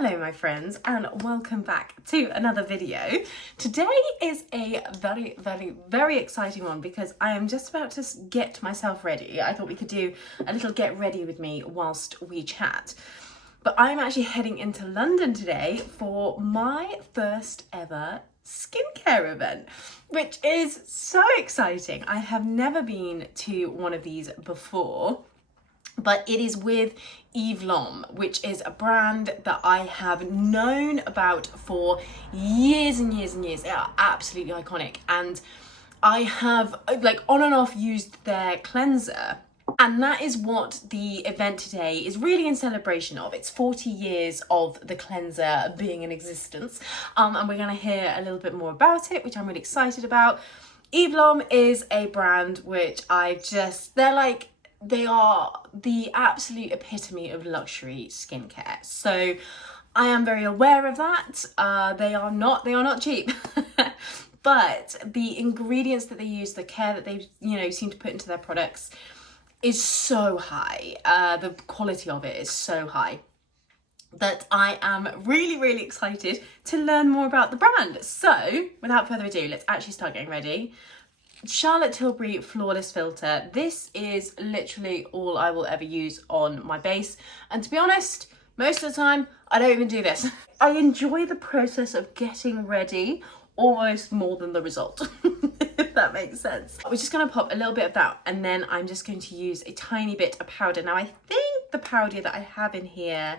Hello my friends and welcome back to another video. Today is a very exciting one because I am just about to get myself ready. I thought we could do a little get ready with me whilst we chat. But I'm actually heading into London today for my first ever skincare event, which is so exciting. I have never been to one of these before. But it is with LOM, which is a brand that I have known about for years and years and years. They are absolutely iconic. And I have like on and off used their cleanser. And that is what the event today is really in celebration of. It's 40 years of the cleanser being in existence. And we're going to hear a little bit more about it, which I'm really excited about. LOM is a brand which they are the absolute epitome of luxury skincare. So I am very aware of that. They are not cheap. But the ingredients that they use, the care that they seem to put into their products is so high. The quality of it is so high that I am really excited to learn more about the brand. So without further ado, let's actually start getting ready. Charlotte Tilbury Flawless Filter. This is literally all I will ever use on my base. And to be honest, most of the time, I don't even do this. I enjoy the process of getting ready almost more than the result, if that makes sense. We're just gonna pop a little bit of that and then I'm just going to use a tiny bit of powder. Now I think the powder that I have in here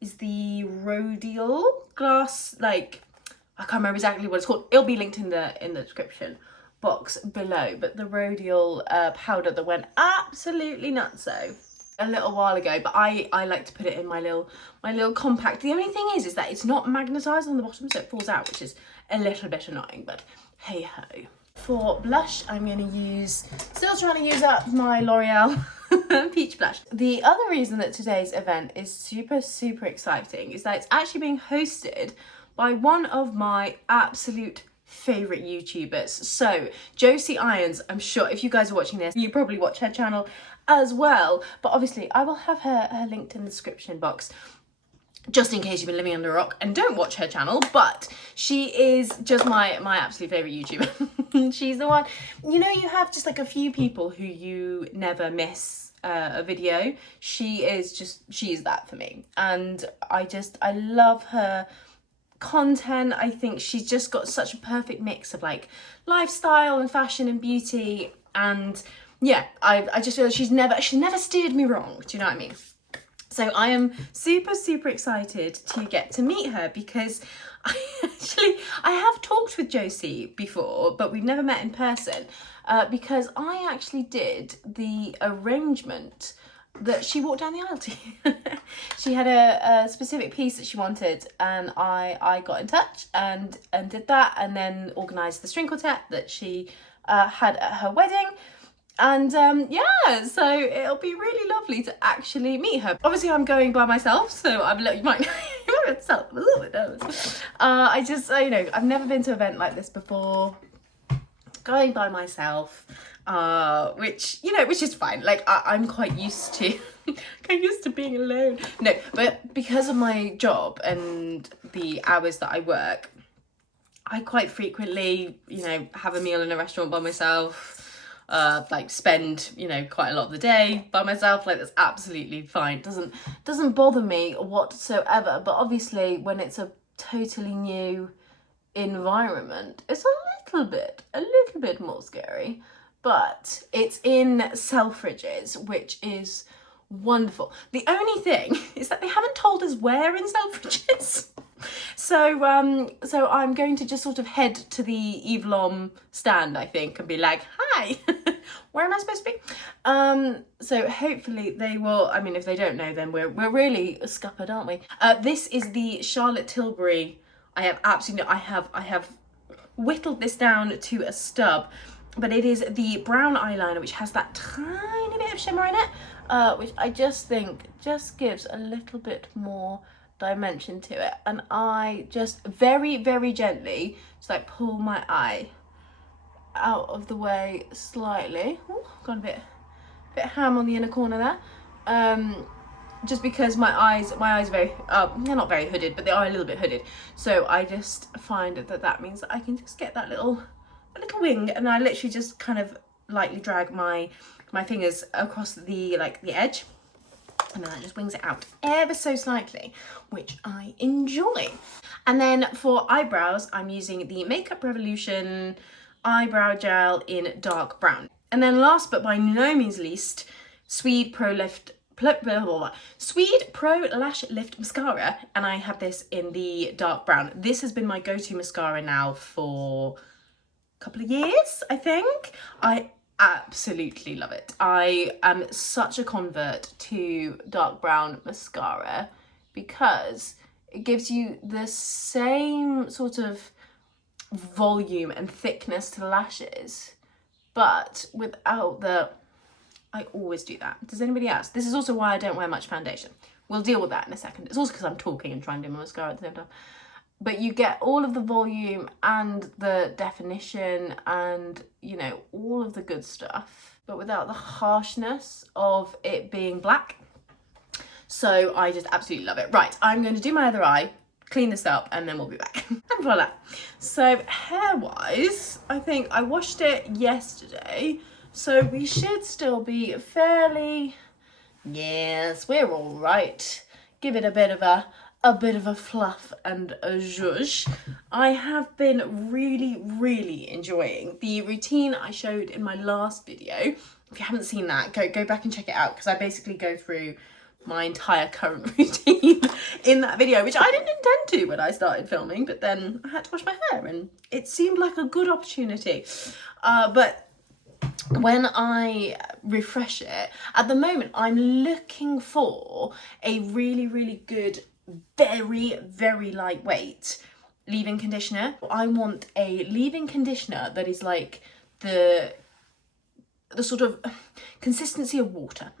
is the Rhodial glass, I can't remember exactly what it's called. It'll be linked in the description box below, but the Rhodial powder that went absolutely nutso a little while ago, but I like to put it in my little compact. The only thing is that it's not magnetized on the bottom, so it falls out, which is a little bit annoying, but hey ho. For blush, I'm going to still trying to use up my L'Oreal peach blush. The other reason that today's event is super exciting is that it's actually being hosted by one of my absolute favorite YouTubers. So Josie Irons, I'm sure if you guys are watching this, you probably watch her channel as well, but obviously I will have her linked in the description box just in case you've been living under a rock and don't watch her channel. But she is just my absolute favorite YouTuber. She's the one, you have just like a few people who you never miss a video. She is that for me, and I love her content. I think she's just got such a perfect mix of like lifestyle and fashion and beauty, and yeah, I just feel she's never steered me wrong. Do you know what I mean? So I am super excited to get to meet her because I have talked with Josie before, but we've never met in person because I actually did the arrangement that she walked down the aisle to. She had a specific piece that she wanted, and I got in touch and did that, and then organised the string quartet that she had at her wedding. And yeah, so it'll be really lovely to actually meet her. Obviously I'm going by myself, so you might a little bit nervous. I've never been to an event like this before. Going by myself, which is fine. Like I'm quite used to being alone. No, but because of my job and the hours that I work, I quite frequently, have a meal in a restaurant by myself, spend, quite a lot of the day by myself. Like that's absolutely fine. Doesn't bother me whatsoever. But obviously when it's a totally new environment, it's a little bit more scary. But it's in Selfridges, which is wonderful. The only thing is that they haven't told us where in Selfridges. So I'm going to just sort of head to the LOM stand, I think, and be like, hi, where am I supposed to be? So hopefully they will. I mean, if they don't know, then we're really scuppered, aren't we? This is the Charlotte Tilbury. I have whittled this down to a stub, but it is the brown eyeliner, which has that tiny bit of shimmer in it, which I just think just gives a little bit more dimension to it. And I just very gently just like pull my eye out of the way slightly. Ooh, gone a bit ham on the inner corner there. just because my eyes are very, they're not very hooded, but they are a little bit hooded. So I just find that means that I can just get that little wing, and I literally just kind of lightly drag my fingers across the edge, and then that just wings it out ever so slightly, which I enjoy. And then for eyebrows, I'm using the Makeup Revolution eyebrow gel in dark brown. And then last but by no means least, Swede Pro Lash Lift Mascara, and I have this in the dark brown. This has been my go-to mascara now for a couple of years, I think. I absolutely love it. I am such a convert to dark brown mascara because it gives you the same sort of volume and thickness to the lashes, but without the... I always do that. Does anybody else? This is also why I don't wear much foundation. We'll deal with that in a second. It's also because I'm talking and trying to do my mascara at the same time. But you get all of the volume and the definition and, you know, all of the good stuff, but without the harshness of it being black. So I just absolutely love it. Right, I'm going to do my other eye, clean this up, and then we'll be back. And voila. So hair-wise, I think I washed it yesterday, so we should still be fairly... Yes, we're all right. Give it a bit of a fluff and a zhuzh. I have been really enjoying the routine I showed in my last video. If you haven't seen that, go back and check it out, because I basically go through my entire current routine in that video, which I didn't intend to when I started filming, but then I had to wash my hair and it seemed like a good opportunity. But when I refresh it, at the moment I'm looking for a really good, very lightweight leave-in conditioner. I want a leave-in conditioner that is like the sort of consistency of water.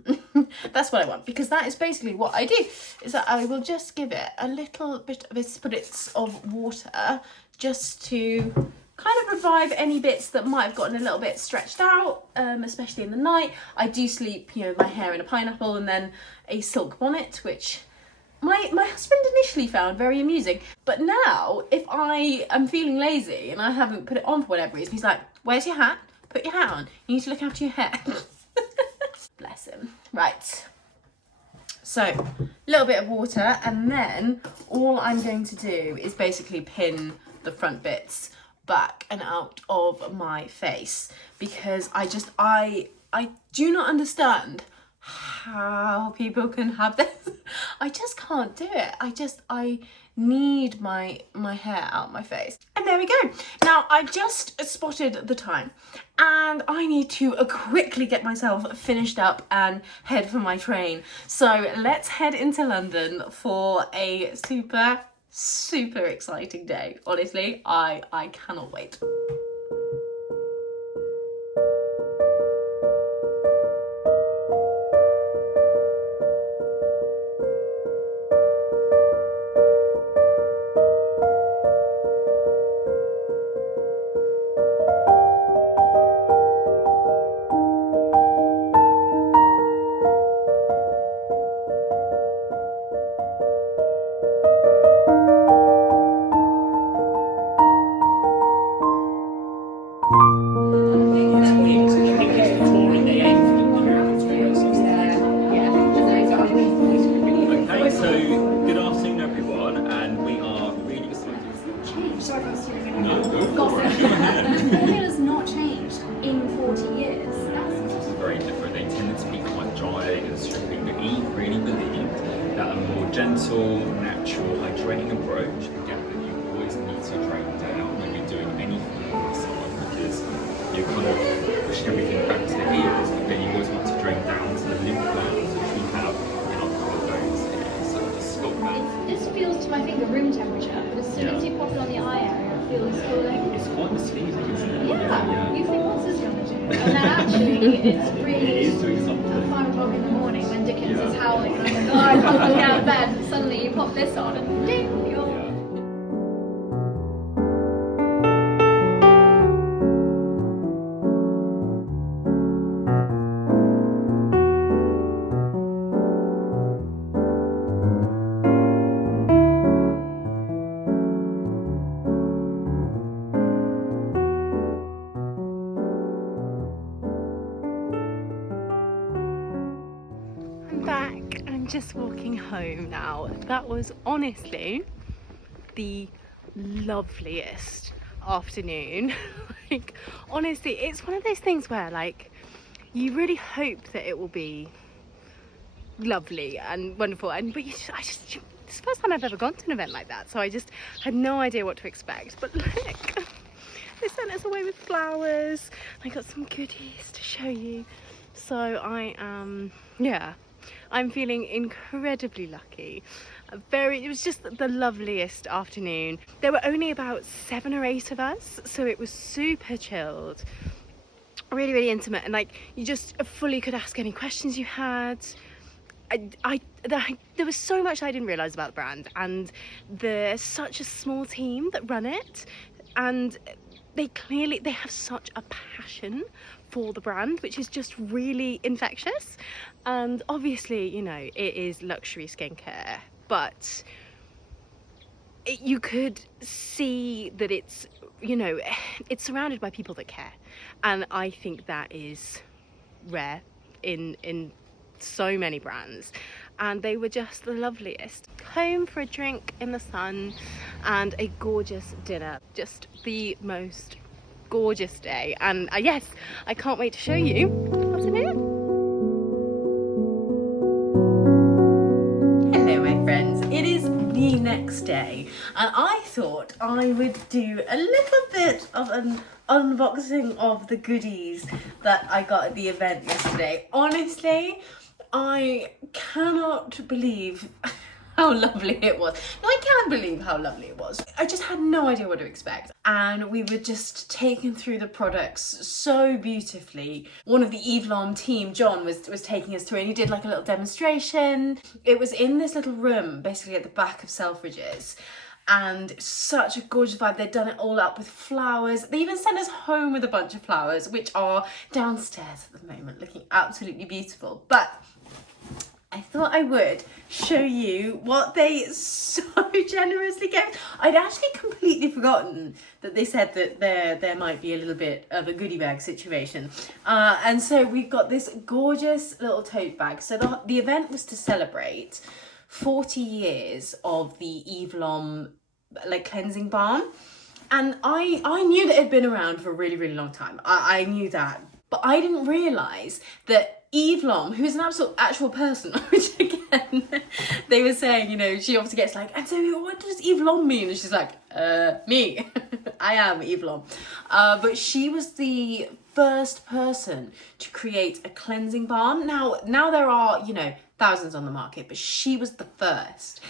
That's what I want, because that is basically what I do, is that I will just give it a little bit of spritz of water just to kind of revive any bits that might have gotten a little bit stretched out, especially in the night. I do sleep, you know, my hair in a pineapple and then a silk bonnet, which my husband initially found very amusing. But now, if I am feeling lazy and I haven't put it on for whatever reason, he's like, where's your hat? Put your hat on. You need to look after your hair. Bless him. Right. So, a little bit of water, and then all I'm going to do is basically pin the front bits back and out of my face, because I do not understand how people can have this. I just can't do it. I need my hair out my face. And there we go. Now I just spotted the time and I need to quickly get myself finished up and head for my train. So let's head into London for a super exciting day. Honestly, I cannot wait. Formula's not changed in 40 years. It's very different. They tended to be quite dry and stripping, but he really believed that a more gentle, natural, hydrating approach, again, that you always need to drain down when you're doing anything on the side, because you're kind of pushing everything back to the ears, but then you always want to drain down to the lymph glands, which we have in our collarbones here, so just stop that. This feels to my finger room temperature, but as soon as you pop it on the eye area, it feels cooling. It's quite misleading, isn't it? Yeah. You think, what's this gonna do? And then actually, it's really It is doing something. at 5 o'clock in the morning when Dickens is howling, and I'm like, oh, I can't get out of bed, and suddenly you pop this on, and ding, you're... I'm just walking home now. That was honestly the loveliest afternoon. Like, honestly, it's one of those things where, like, you really hope that it will be lovely and wonderful, and but it's the first time I've ever gone to an event like that, so I just had no idea what to expect. But look, they sent us away with flowers. I got some goodies to show you. So I am, yeah, I'm feeling incredibly lucky. It was just the loveliest afternoon. There were only about 7 or 8 of us, so it was super chilled, really, really intimate, and like you just fully could ask any questions you had. There was so much I didn't realise about the brand, and there's such a small team that run it, and they have such a passion for the brand, which is just really infectious. And obviously, you know, it is luxury skincare, but you could see that it's, you know, it's surrounded by people that care, and I think that is rare in so many brands. And they were just the loveliest. Home for a drink in the sun and a gorgeous dinner. Just the most gorgeous day. And yes, I can't wait to show you what's in here. Hello my friends, it is the next day, and I thought I would do a little bit of an unboxing of the goodies that I got at the event yesterday. Honestly, I cannot believe how lovely it was. No, I can believe how lovely it was. I just had no idea what to expect. And we were just taken through the products so beautifully. One of the Eve LOM team, John, was taking us through, and he did like a little demonstration. It was in this little room, basically at the back of Selfridges. And such a gorgeous vibe. They'd done it all up with flowers. They even sent us home with a bunch of flowers, which are downstairs at the moment, looking absolutely beautiful. But I thought I would show you what they so generously gave. I'd actually completely forgotten that they said that there might be a little bit of a goodie bag situation. And so we've got this gorgeous little tote bag. So the event was to celebrate 40 years of the Eve LOM like cleansing balm. And I knew that it had been around for a really, really long time. I knew that. But I didn't realise that Eve LOM, who's an actual person, which again, they were saying, you know, she obviously gets like, and so what does Eve LOM mean? And she's like, me. I am Eve LOM. But she was the first person to create a cleansing balm. Now there are, you know, thousands on the market, but she was the first.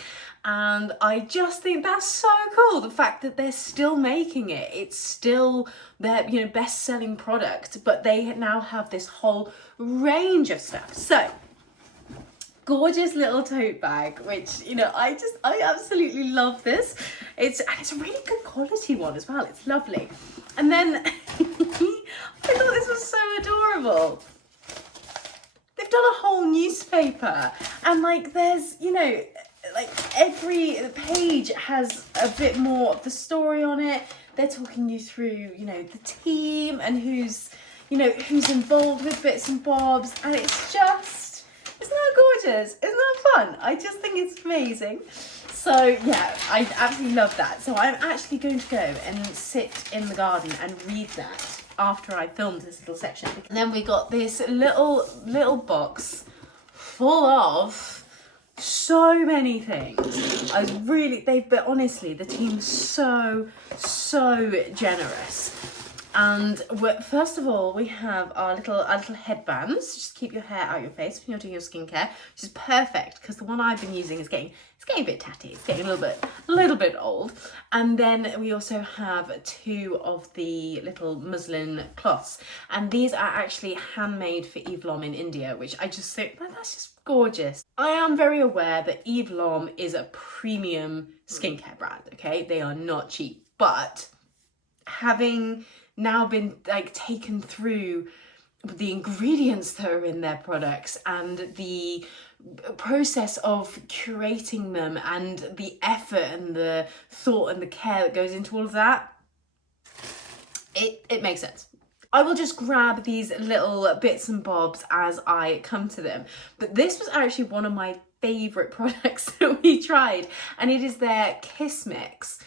And I just think that's so cool, the fact that they're still making it. It's still their, you know, best-selling product, but they now have this whole range of stuff. So, gorgeous little tote bag, which, you know, I absolutely love this. It's a really good quality one as well. It's lovely. And then I thought this was so adorable. They've done a whole newspaper, and like there's, you know, like every page has a bit more of the story on it. They're talking you through, you know, the team and who's involved with bits and bobs, and it's just, isn't that gorgeous? Isn't that fun? I just think it's amazing. So yeah, I absolutely love that. So I'm actually going to go and sit in the garden and read that after I filmed this little section. And then we got this little box full of so many things. But honestly, the team's so generous. And first of all, we have our little headbands. Just keep your hair out of your face when you're doing your skincare, which is perfect because the one I've been using is getting a bit tatty. It's getting a little bit old. And then we also have 2 of the little muslin cloths, and these are actually handmade for Eve LOM in India, which I just think, well, that's just gorgeous. I am very aware that Eve LOM is a premium skincare brand. Okay, they are not cheap, but having now been like taken through the ingredients that are in their products and the process of curating them and the effort and the thought and the care that goes into all of that, it makes sense. I will just grab these little bits and bobs as I come to them. But this was actually one of my favourite products that we tried, and it is their Kiss Mix.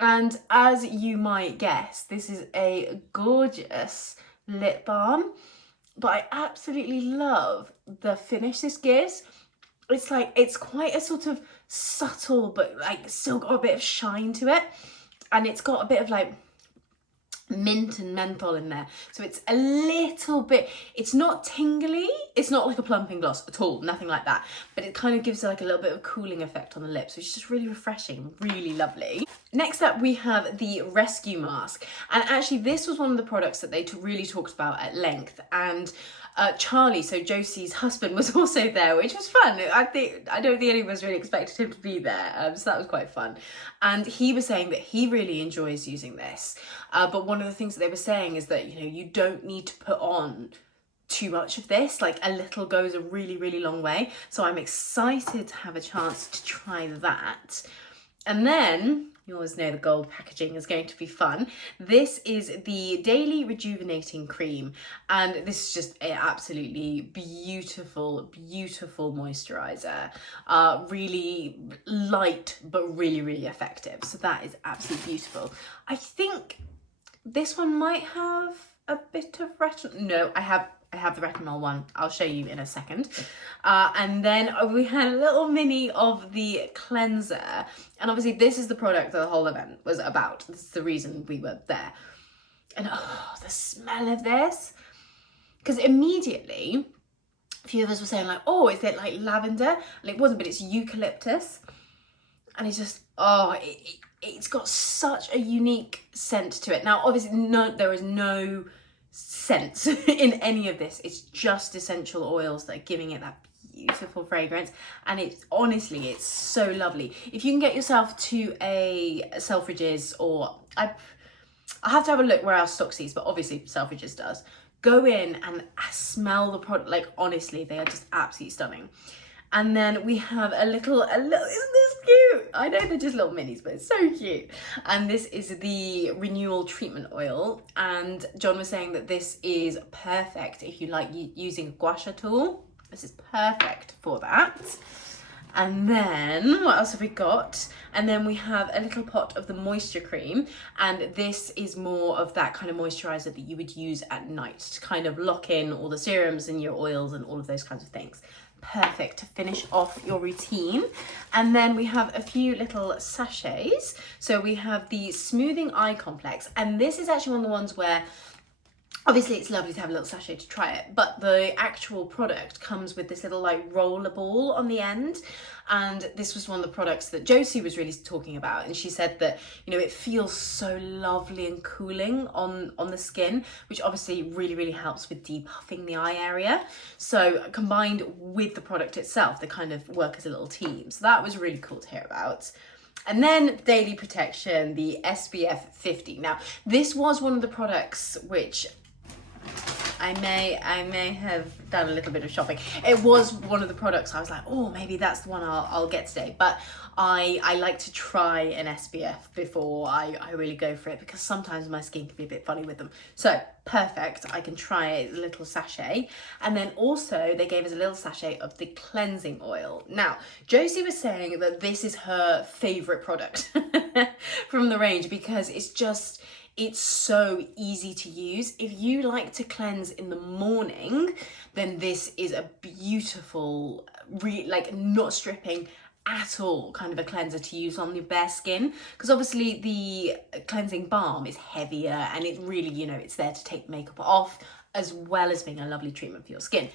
And as you might guess, this is a gorgeous lip balm, but I absolutely love the finish this gives. It's like, it's quite a sort of subtle, but like still got a bit of shine to it. And it's got a bit of like mint and menthol in there. So it's a little bit, it's not tingly. It's not like a plumping gloss at all, nothing like that. But it kind of gives it like a little bit of a cooling effect on the lips, which is just really refreshing, really lovely. Next up, we have the Rescue Mask. And actually this was one of the products that they really talked about at length. And Charlie, so Josie's husband, was also there, which was fun. I don't think anyone was really expected him to be there, so that was quite fun. And he was saying that he really enjoys using this, but one of the things that they were saying is that, you know, you don't need to put on too much of this. Like, a little goes a really, really long way. So I'm excited to have a chance to try that. And then, you always know the gold packaging is going to be fun. This is the Daily Rejuvenating Cream, and this is just an absolutely beautiful, beautiful moisturiser. Really light, but really, really effective. So that is absolutely beautiful. I think this one might have a bit of retinol. No, I have the retinol one. I'll show you in a second. And then we had a little mini of the cleanser. And obviously this is the product that the whole event was about. This is the reason we were there. And oh, the smell of this. Because immediately, a few of us were saying like, oh, is it like lavender? And it wasn't, but it's eucalyptus. And it's just, oh, it's got such a unique scent to it. Now, obviously, there is no scent in any of this. It's just essential oils that are giving it that beautiful fragrance, and it's honestly, it's so lovely. If you can get yourself to a Selfridges, or I have to have a look where else stocks these, but obviously Selfridges does. Go in and smell the product. Like, honestly, they are just absolutely stunning. And then we have a little, isn't this cute? I know they're just little minis, but it's so cute. And this is the Renewal Treatment Oil. And John was saying that this is perfect if you like using a gua sha tool. This is perfect for that. And then, what else have we got? And then we have a little pot of the moisture cream. And this is more of that kind of moisturizer that you would use at night to kind of lock in all the serums and your oils and all of those kinds of things. Perfect to finish off your routine. And then we have a few little sachets. So we have the Smoothing Eye Complex, and this is actually one of the ones where obviously it's lovely to have a little sachet to try it, but the actual product comes with this little like roller ball on the end. And this was one of the products that Josie was really talking about, and she said that, you know, it feels so lovely and cooling on the skin, which obviously really, really helps with depuffing the eye area. So combined with the product itself, they kind of work as a little team. So that was really cool to hear about. And then Daily Protection, the SPF 50. Now, this was one of the products which I may have done a little bit of shopping. It was one of the products I was like, oh, maybe that's the one I'll get today. But I like to try an SPF before I really go for it, because sometimes my skin can be a bit funny with them. So perfect, I can try a little sachet. And then also they gave us a little sachet of the cleansing oil. Now, Josie was saying that this is her favorite product from the range, because it's so easy to use. If you like to cleanse in the morning, then this is a beautiful, like not stripping at all kind of a cleanser to use on your bare skin, because obviously the cleansing balm is heavier and it really, you know, it's there to take makeup off as well as being a lovely treatment for your skin.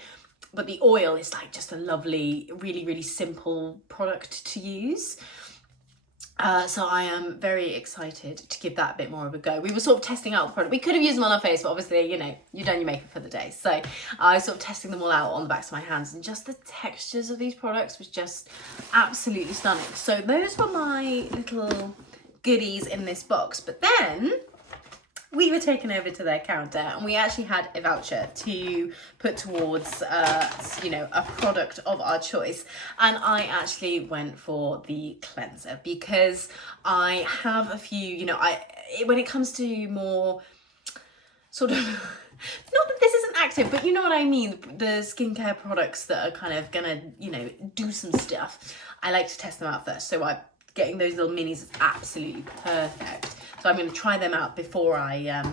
But the oil is like just a lovely, really, really simple product to use. So I am very excited to give that a bit more of a go. We were sort of testing out the product. We could have used them on our face, but obviously, you know, you've done your makeup for the day. So I was sort of testing them all out on the backs of my hands, and just the textures of these products was just absolutely stunning. So those were my little goodies in this box. But then we were taken over to their counter, and we actually had a voucher to put towards, you know, a product of our choice. And I actually went for the cleanser, because I have a few, you know, when it comes to more sort of, not that this isn't active, but you know what I mean, the skincare products that are kind of gonna, you know, do some stuff. I like to test them out first, so getting those little minis is absolutely perfect. So I'm going to try them out before I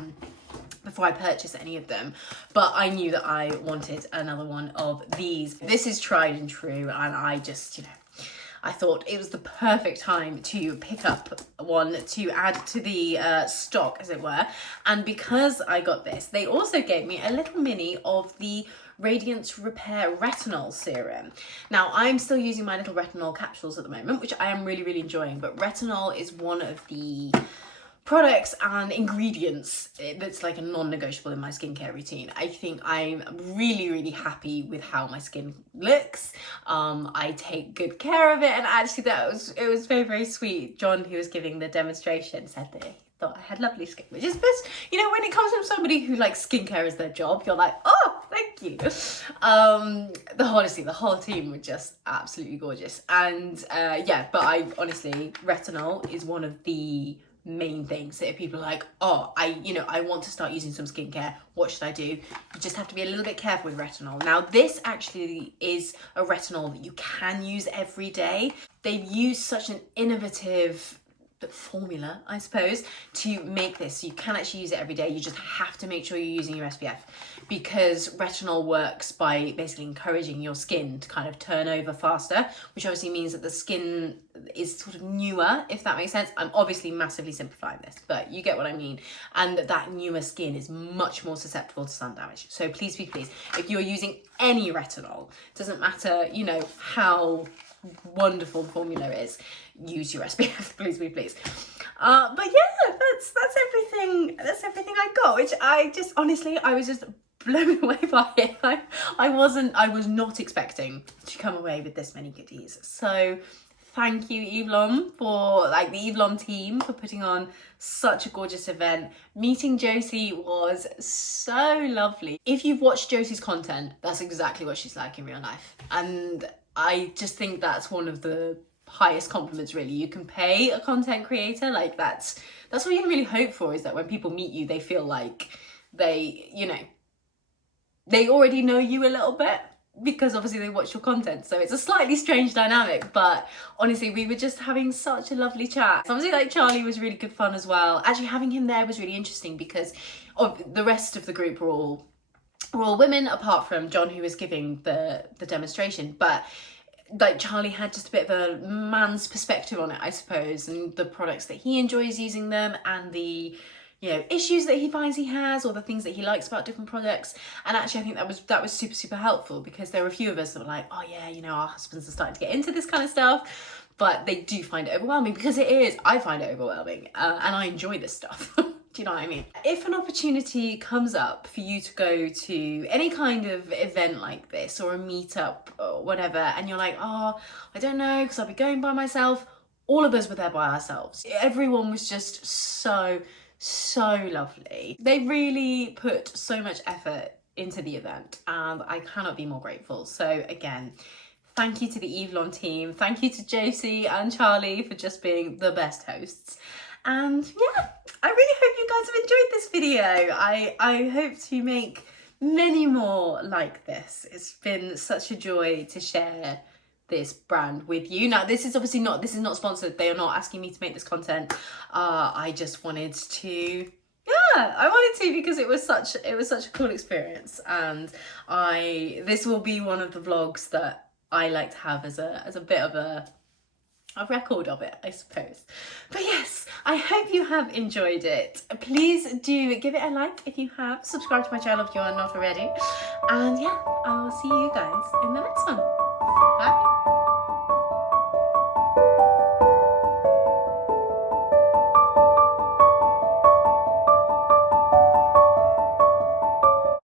purchase any of them. But I knew that I wanted another one of these. This is tried and true, and I just, you know, I thought it was the perfect time to pick up one to add to the stock, as it were. And because I got this, they also gave me a little mini of the Radiance Repair Retinol Serum. Now, I'm still using my little retinol capsules at the moment, which I am really, really enjoying, but retinol is one of the products and ingredients that's like a non-negotiable in my skincare routine. I think I'm really, really happy with how my skin looks. I take good care of it, and actually it was very, very sweet. John, who was giving the demonstration, said that he thought I had lovely skin, which is best, you know, when it comes from somebody who likes skincare as their job, you're like, oh, thank you. The whole team were just absolutely gorgeous. And yeah, but retinol is one of the main things that if people are like, oh, I want to start using some skincare, what should I do? You just have to be a little bit careful with retinol. Now, this actually is a retinol that you can use every day. They've used such an innovative formula, I suppose, to make this. So you can actually use it every day. You just have to make sure you're using your SPF, because retinol works by basically encouraging your skin to kind of turn over faster, which obviously means that the skin is sort of newer, if that makes sense. I'm obviously massively simplifying this, but you get what I mean. And that newer skin is much more susceptible to sun damage. So please, if you're using any retinol, doesn't matter, you know, how wonderful the formula is, use your SPF, please. But yeah, that's everything I got, which I was just blown away by it. I was not expecting to come away with this many goodies. So thank you, Eve LOM, for the Eve LOM team, for putting on such a gorgeous event. Meeting Josie was so lovely. If you've watched Josie's content, that's exactly what she's like in real life. And I just think that's one of the highest compliments, really, you can pay a content creator. Like that's what you can really hope for, is that when people meet you, they feel like they already know you a little bit, because obviously they watch your content. So it's a slightly strange dynamic, but honestly, we were just having such a lovely chat. Obviously, like, Charlie was really good fun as well. Actually, having him there was really interesting because the rest of the group were all women, apart from John, who was giving the demonstration. But like, Charlie had just a bit of a man's perspective on it, I suppose, and the products that he enjoys using them, and the, you know, issues that he finds he has, or the things that he likes about different products. And actually, I think that was super, super helpful, because there were a few of us that were like, oh yeah, you know, our husbands are starting to get into this kind of stuff, but they do find it overwhelming, because it is. I find it overwhelming, and I enjoy this stuff. Do you know what I mean? If an opportunity comes up for you to go to any kind of event like this, or a meetup or whatever, and you're like, oh, I don't know, because I'll be going by myself. All of us were there by ourselves. Everyone was just so lovely. They really put so much effort into the event, and I cannot be more grateful. So again, thank you to the Eve LOM team. Thank you to Josie and Charlie for just being the best hosts. And yeah, I really hope you guys have enjoyed this video. I hope to make many more like this. It's been such a joy to share this brand with you. Now, this is obviously not sponsored. They are not asking me to make this content. I just wanted to, I wanted to, because it was such a cool experience. And this will be one of the vlogs that I like to have as a bit of a record of it, I suppose. But yes, I hope you have enjoyed it. Please do give it a like if you have. Subscribe to my channel if you are not already. And yeah, I will see you guys in the next one. Bye.